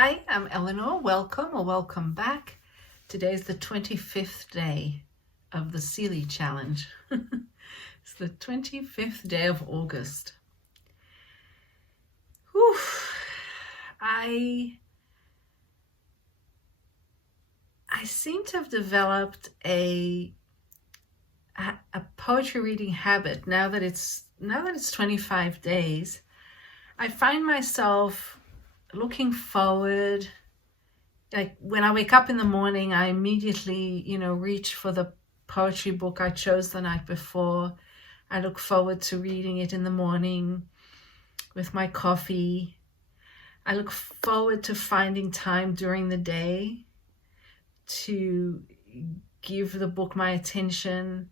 Hi, I'm Eleanor. Welcome or welcome back. Today is the 25th day of the Sealy Challenge. It's the 25th day of August. Whew. I seem to have developed a poetry reading habit now that it's 25 days. I find myself looking forward. Like when I wake up in the morning, I immediately, reach for the poetry book I chose the night before. I look forward to reading it in the morning with my coffee. I look forward to finding time during the day to give the book my attention.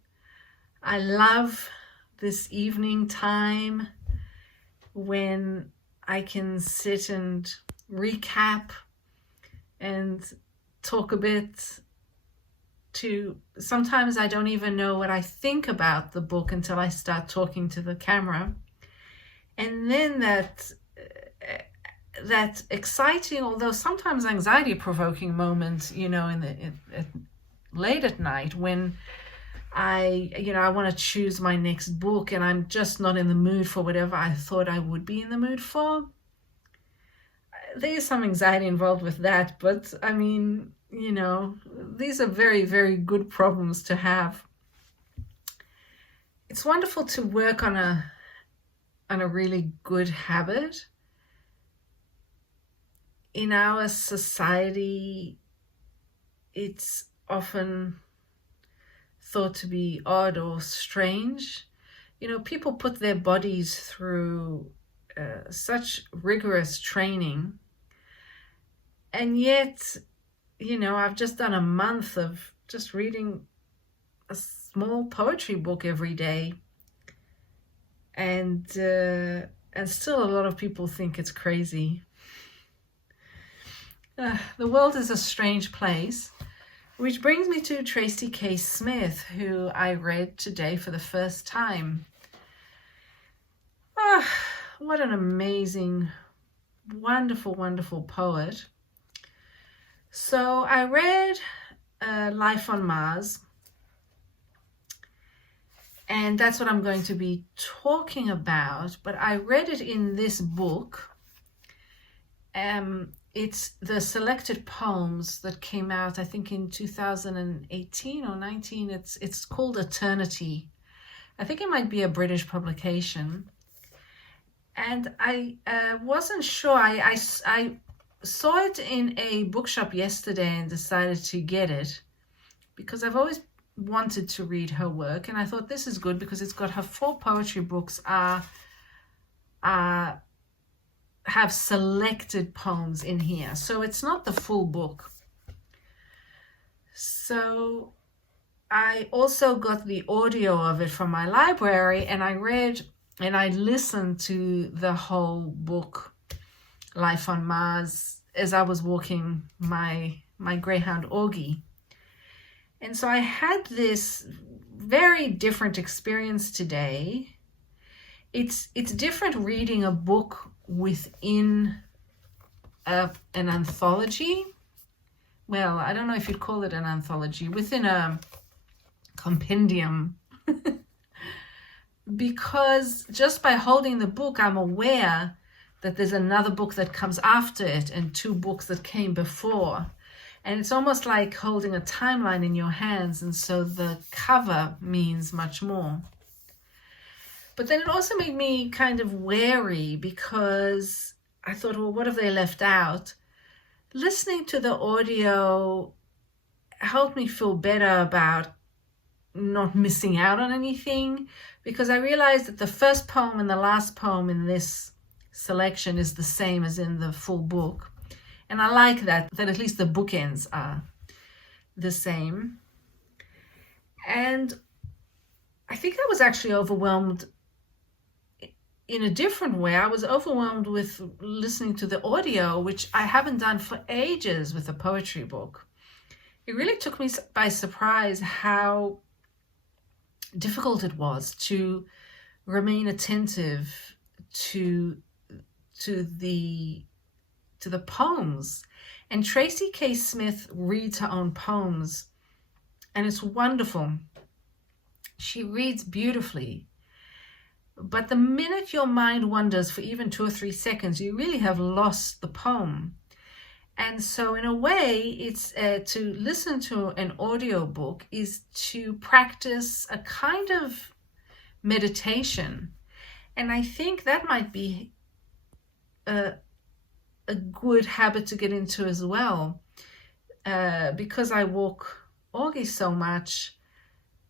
I love this evening time when I can sit and recap and talk a bit. Sometimes I don't even know what I think about the book until I start talking to the camera. And then that exciting, although sometimes anxiety-provoking moment, late at night when I want to choose my next book and I'm just not in the mood for whatever I thought I would be in the mood for. There is some anxiety involved with that, but I mean, these are very, very good problems to have. It's wonderful to work on a really good habit. In our society, it's often thought to be odd or strange. People put their bodies through such rigorous training, and yet, I've just done a month of just reading a small poetry book every day, and still a lot of people think it's crazy. The world is a strange place, which brings me to Tracy K. Smith, who I read today for the first time. What an amazing, wonderful, wonderful poet. So I read Life on Mars, and that's what I'm going to be talking about, but I read it in this book. It's the selected poems that came out, I think, in 2018 or 19. It's called Eternity. I think it might be a British publication. And I wasn't sure. I saw it in a bookshop yesterday and decided to get it because I've always wanted to read her work. And I thought this is good because it's got her 4 poetry books have selected poems in here. So it's not the full book. So I also got the audio of it from my library, and I read and I listened to the whole book, Life on Mars, as I was walking my greyhound Augie. And so I had this very different experience today. It's different reading a book within an anthology. Well, I don't know if you'd call it an anthology, within a compendium. Because just by holding the book, I'm aware that there's another book that comes after it and 2 books that came before. And it's almost like holding a timeline in your hands, and so the cover means much more. But then it also made me kind of wary because I thought, well, what have they left out? Listening to the audio helped me feel better about not missing out on anything, because I realized that the first poem and the last poem in this selection is the same as in the full book. And I like that at least the bookends are the same. And I think I was actually overwhelmed in a different way. I was overwhelmed with listening to the audio, which I haven't done for ages with a poetry book. It really took me by surprise how difficult it was to remain attentive to the to the poems. And Tracy K. Smith reads her own poems, and it's wonderful. She reads beautifully. But the minute your mind wanders for even 2 or 3 seconds, you really have lost the poem. And so in a way, it's to listen to an audiobook is to practice a kind of meditation. And I think that might be a good habit to get into as well, because I walk Augie so much,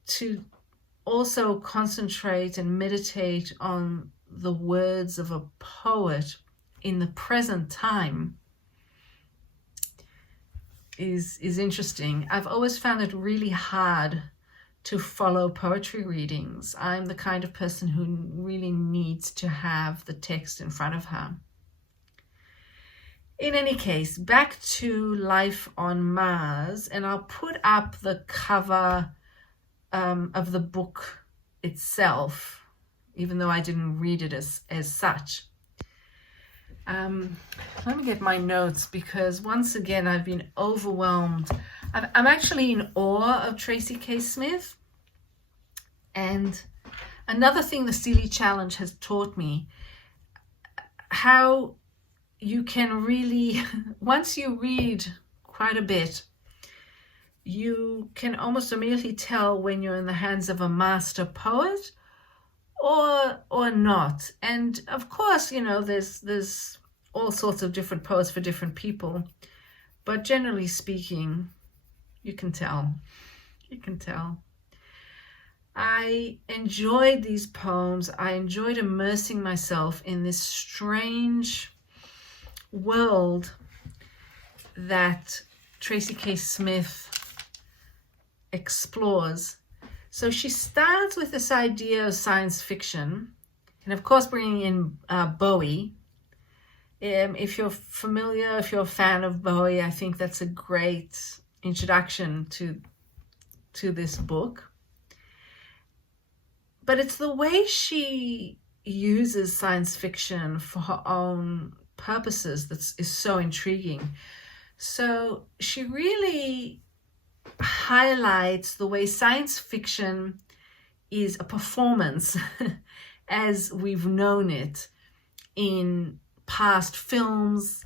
to also concentrate and meditate on the words of a poet in the present time is interesting. I've always found it really hard to follow poetry readings. I'm the kind of person who really needs to have the text in front of her. In any case, back to Life on Mars, and I'll put up the cover of the book itself, even though I didn't read it as such. Let me get my notes, because once again I've been overwhelmed. I'm actually in awe of Tracy K. Smith. And another thing the Steely Challenge has taught me, how you can really, once you read quite a bit, you can almost immediately tell when you're in the hands of a master poet or not. And of course, you know, there's all sorts of different poets for different people, but generally speaking, you can tell. I enjoyed these poems. I enjoyed immersing myself in this strange world that Tracy K. Smith explores. So she starts with this idea of science fiction, and of course bringing in Bowie. If you're familiar, if you're a fan of Bowie, I think that's a great introduction to this book. But it's the way she uses science fiction for her own purposes that is so intriguing. So she really highlights the way science fiction is a performance as we've known it in past films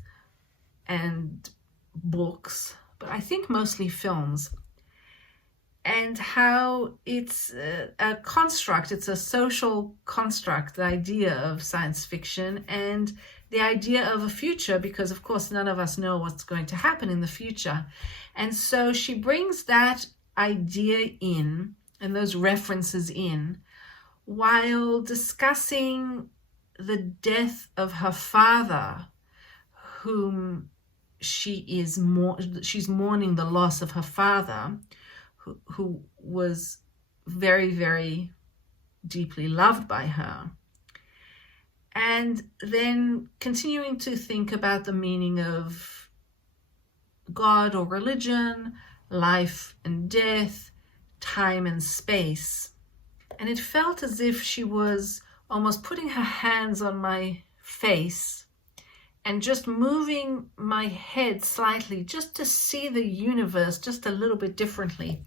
and books, but I think mostly films, and how it's a construct, it's a social construct, the idea of science fiction and the idea of a future, because of course none of us know what's going to happen in the future. And so she brings that idea in and those references in while discussing the death of her father, whom she's mourning the loss of her father, who was very, very deeply loved by her. And then continuing to think about the meaning of God or religion, life and death, time and space. And it felt as if she was almost putting her hands on my face and just moving my head slightly just to see the universe just a little bit differently.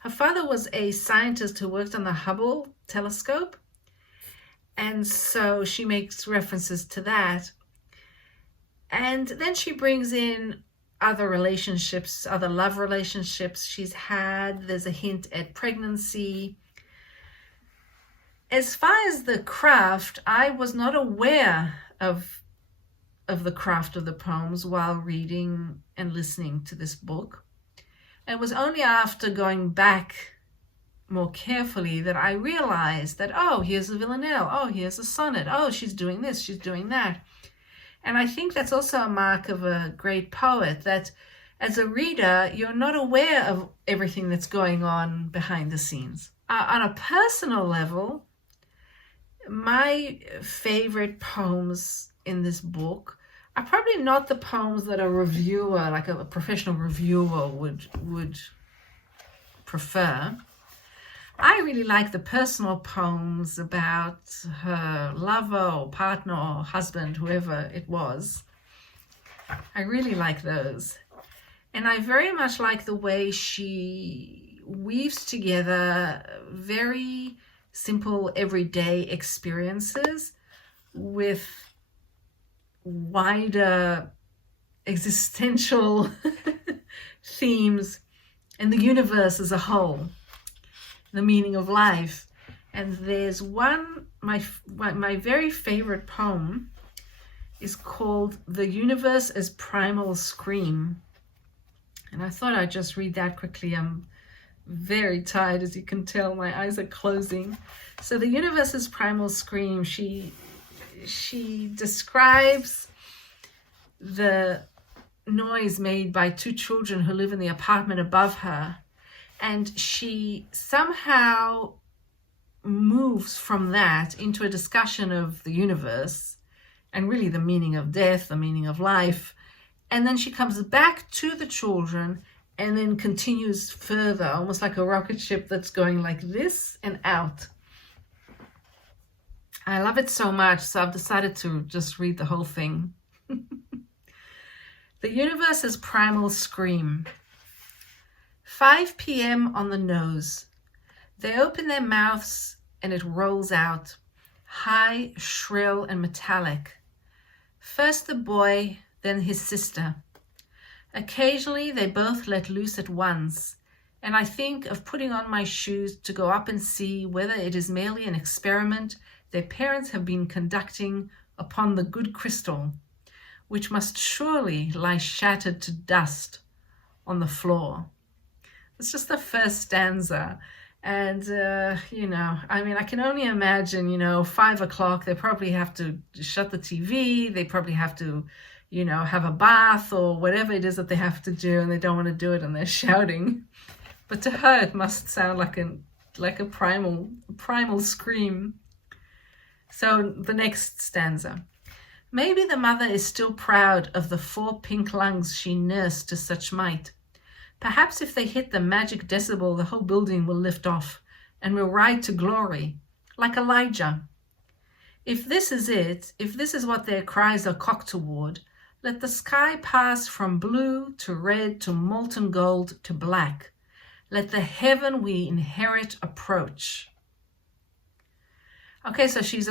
Her father was a scientist who worked on the Hubble telescope, and so she makes references to that. And then she brings in other relationships, other love relationships she's had. There's a hint at pregnancy. As far as the craft, I was not aware of the craft of the poems while reading and listening to this book. It was only after going back more carefully that I realized that, oh, here's a villanelle, oh, here's a sonnet, oh, she's doing this, she's doing that. And I think that's also a mark of a great poet, that as a reader, you're not aware of everything that's going on behind the scenes. On a personal level, my favorite poems in this book are probably not the poems that a reviewer, like a professional reviewer, would prefer. I really like the personal poems about her lover or partner or husband, whoever it was. I really like those. And I very much like the way she weaves together very simple everyday experiences with wider existential themes and the universe as a whole, the meaning of life. And there's one, my very favorite poem is called The Universe as Primal Scream. And I thought I'd just read that quickly. I'm very tired, as you can tell. My eyes are closing. So the universe as primal scream. She describes the noise made by two children who live in the apartment above her. And she somehow moves from that into a discussion of the universe and really the meaning of death, the meaning of life. And then she comes back to the children and then continues further, almost like a rocket ship that's going like this and out. I love it so much, so I've decided to just read the whole thing. The universe is primal scream. 5 p.m. on the nose. They open their mouths and it rolls out, high, shrill, and metallic. First the boy, then his sister. Occasionally they both let loose at once, and I think of putting on my shoes to go up and see whether it is merely an experiment their parents have been conducting upon the good crystal, which must surely lie shattered to dust on the floor. It's just the first stanza. And, I mean, I can only imagine, 5 o'clock, they probably have to shut the TV. They probably have to, have a bath or whatever it is that they have to do, and they don't want to do it and they're shouting. But to her, it must sound like a primal scream. So the next stanza. Maybe the mother is still proud of the 4 pink lungs she nursed to such might. Perhaps if they hit the magic decibel, the whole building will lift off and will ride to glory, like Elijah. If this is it, if this is what their cries are cocked toward, let the sky pass from blue to red to molten gold to black. Let the heaven we inherit approach. Okay, so she's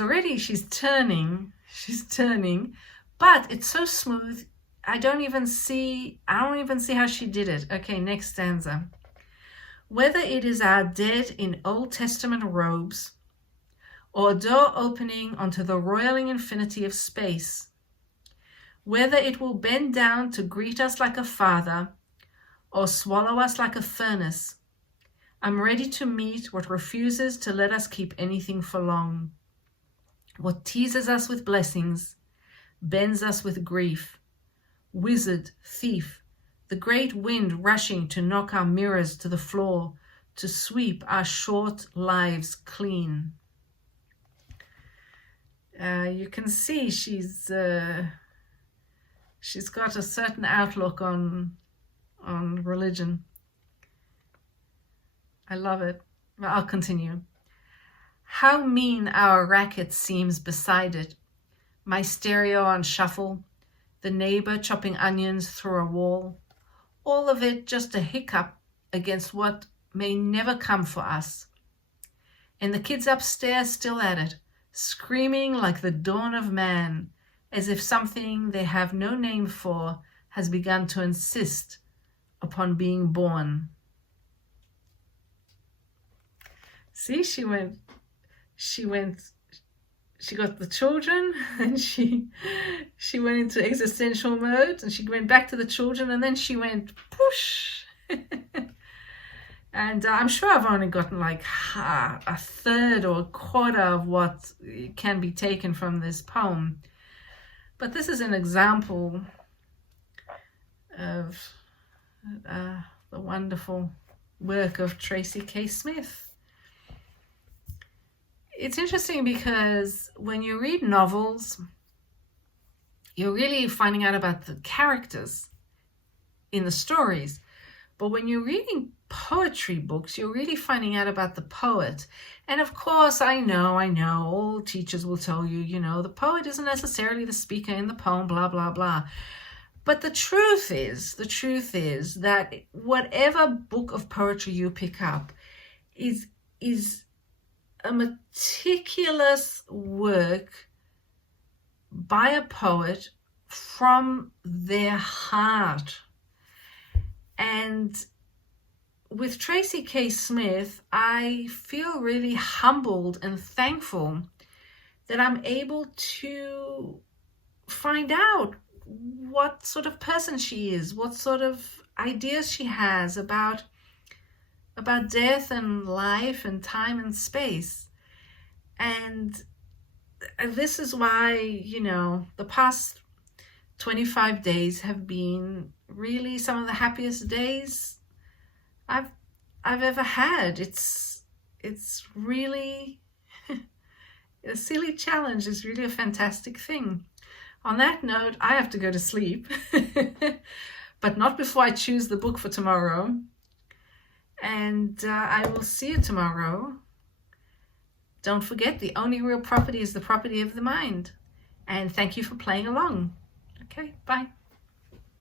turning, but it's so smooth. I don't even see how she did it. Okay, next stanza. Whether it is our dead in Old Testament robes, or a door opening onto the roiling infinity of space, whether it will bend down to greet us like a father, or swallow us like a furnace, I'm ready to meet what refuses to let us keep anything for long, what teases us with blessings, bends us with grief, wizard, thief, the great wind rushing to knock our mirrors to the floor, to sweep our short lives clean. You can see she's got a certain outlook on religion. I love it. But I'll continue. How mean our racket seems beside it. My stereo on shuffle, the neighbor chopping onions through a wall, all of it just a hiccup against what may never come for us. And the kids upstairs still at it, screaming like the dawn of man, as if something they have no name for has begun to insist upon being born. See, she got the children, and she went into existential mode, and she went back to the children, and then she went push. And I'm sure I've only gotten like a third or a quarter of what can be taken from this poem. But this is an example of the wonderful work of Tracy K. Smith. It's interesting because when you read novels, you're really finding out about the characters in the stories. But when you're reading poetry books, you're really finding out about the poet. And of course, I know, all teachers will tell you, the poet isn't necessarily the speaker in the poem, blah, blah, blah. But the truth is that whatever book of poetry you pick up is a meticulous work by a poet from their heart. And with Tracy K. Smith, I feel really humbled and thankful that I'm able to find out what sort of person she is, what sort of ideas she has about death and life and time and space. And this is why, you know, the past 25 days have been really some of the happiest days I've ever had. It's really a silly challenge. It's really a fantastic thing. On that note, I have to go to sleep, but not before I choose the book for tomorrow. And I will see you tomorrow. Don't forget, the only real property is the property of the mind. And thank you for playing along. Okay, bye.